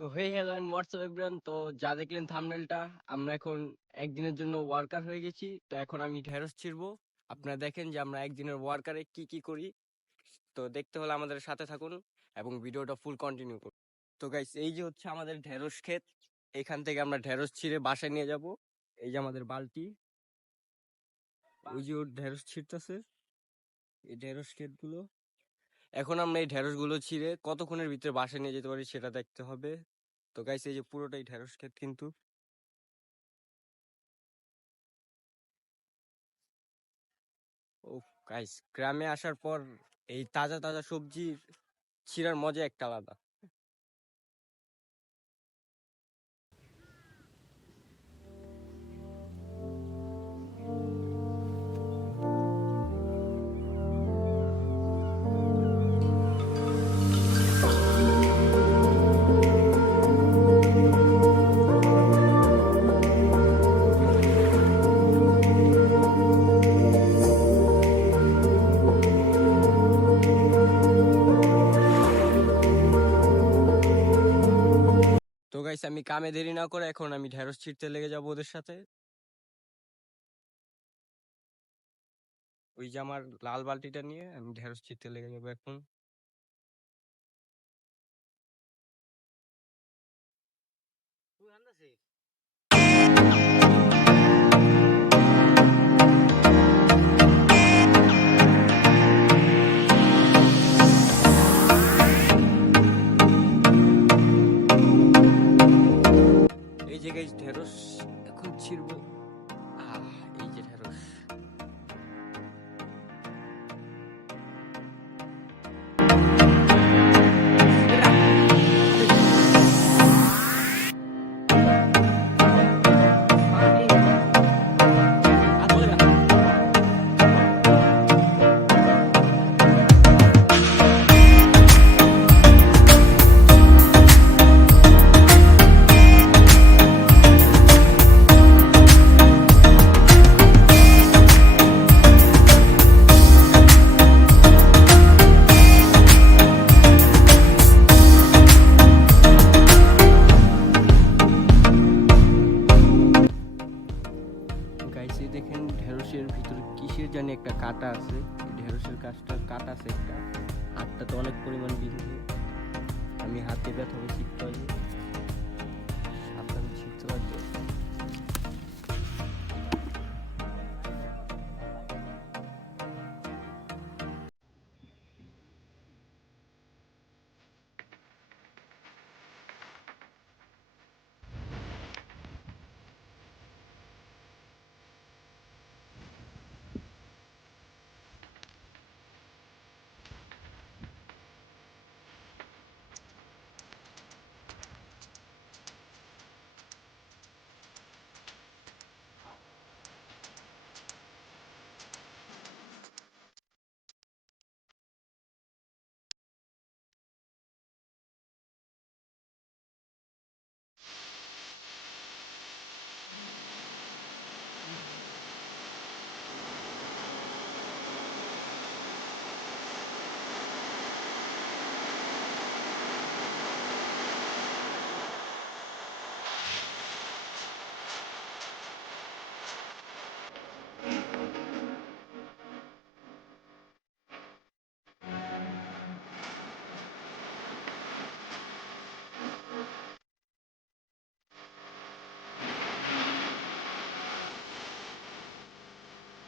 তো hey hello and WhatsApp everyone. তো যা দেখলেন থাম্বনেলটা, আমরা এখন একদিনের জন্য ওয়ার্কার হয়ে গেছি। তো এখন আমি ঢেঁড়স ছিঁড়বো। আপনারা দেখেন যে আমরা একদিনের ওয়ার্কারে কি কি করি। তো দেখতে হলে আমাদের সাথে থাকুন এবং ভিডিওটা ফুল কন্টিনিউ করুন। তো গাইস, এই যে হচ্ছে আমাদের ঢেঁড়স ক্ষেত। এখান থেকে আমরা ঢেঁড়স ছিঁড়ে বাসায় নিয়ে যাব। এই যে আমাদের বালতি, ওই যে ওর ঢেঁড়স ছিঁড়তেছে, এই ঢেঁড়স ক্ষেতগুলো। এখন আমরা এই ঢেঁড়স গুলো ছিঁড়ে কতক্ষণের ভিতরে বাসায় নিয়ে যেতে পারি সেটা দেখতে হবে। তো গাইস, এই যে পুরোটাই ঢেঁড়স ক্ষেত কিন্তু। ও গাইস, গ্রামে আসার পর এই তাজা তাজা সবজির ছিঁড়ার মজা একটা আলাদা। তো গাইস, আমি কামে দেরি না করে এখন আমি ঢেঁড়স ছিঁড়তে লেগে যাবো ওদের সাথে। ওই যে আমার লাল বালতিটা নিয়ে আমি ঢেঁড়স ছিঁড়তে লেগে যাবো এখন। এই যে গাইস, ঢেঁড়স এখন ছিঁড়বো। আহ, এই যে ঢেঁড়স। গাইস, এই দেখেন ঢেঁড়সের ভিতরে কিসের জানি একটা কাটা আছে। এই ঢেঁড়সের গাছটার কাটা আছে একটা। হাতটা তো অনেক পরিমাণ বিঁধে, আমি হাতে ব্যথা হয়েছে একটু আগে।